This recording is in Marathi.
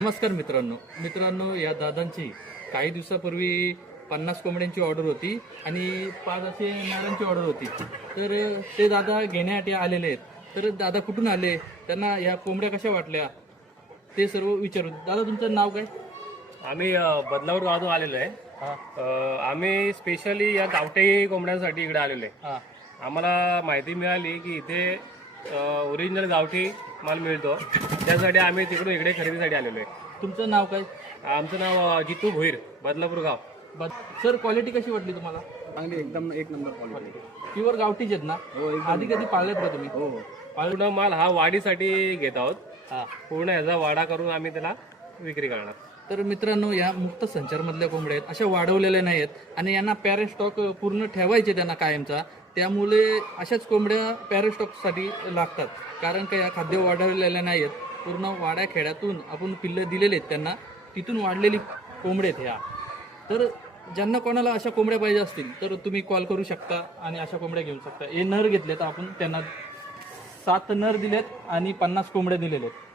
नमस्कार मित्रांनो या दादांची काही दिवसापूर्वी 50 कोंबड्यांची ऑर्डर होती आणि 5 असे नारांची ऑर्डर होती. तर ते दादा घेण्यासाठी आलेले आहेत. तर दादा कुठून आले, त्यांना या कोंबड्या कशा वाटल्या ते सर्व विचारू. दादा तुमचं नाव काय? आम्ही बदलापूर गावातून आलेलो आहे. आम्ही स्पेशली या गावठी कोंबड्यांसाठी इकडे आलेलो आहे. हां आम्हाला माहिती मिळाली की इथे ओरिजिनल गावठी माल मिळतो, त्यासाठी आम्ही तिकडून इकडे खरेदीसाठी आलेलो आहे. तुमचं नाव काय? आमचं नाव जितू भोईर, बदलापूर गाव. सर क्वालिटी कशी वाटली तुम्हाला? चांगली एकदम एक नंबर क्वालिटी. प्युअर गावठीच आहेत ना? हो एकदम. आधी कधी पाळलेत का तुम्ही? हो हो. पूर्ण माल हा वाढीसाठी घेत आहोत. हां. पूर्ण ह्याचा वाडा करून आम्ही त्याला विक्री करणार. तर मित्रांनो, या मुक्त संचारमधल्या कोंबड्या आहेत, अशा वाढवलेल्या नाही आहेत आणि यांना पॅरेस्टॉक पूर्ण ठेवायचे त्यांना कायमचा. त्यामुळे अशाच कोंबड्या पॅरेस्टॉकसाठी लागतात, कारण का या खाद्य वाढवलेल्या नाही आहेत. पूर्ण वाड्या खेड्यातून आपण पिल्लं दिलेले आहेत त्यांना, तिथून वाढलेली कोंबडे आहेत ह्या. तर ज्यांना कोणाला अशा कोंबड्या पाहिजे असतील तर तुम्ही कॉल करू शकता आणि अशा कोंबड्या घेऊ शकता. हे नर घेतलेत आपण, त्यांना 7 नर दिलेत आणि 50 कोंबड्या दिलेल्या आहेत.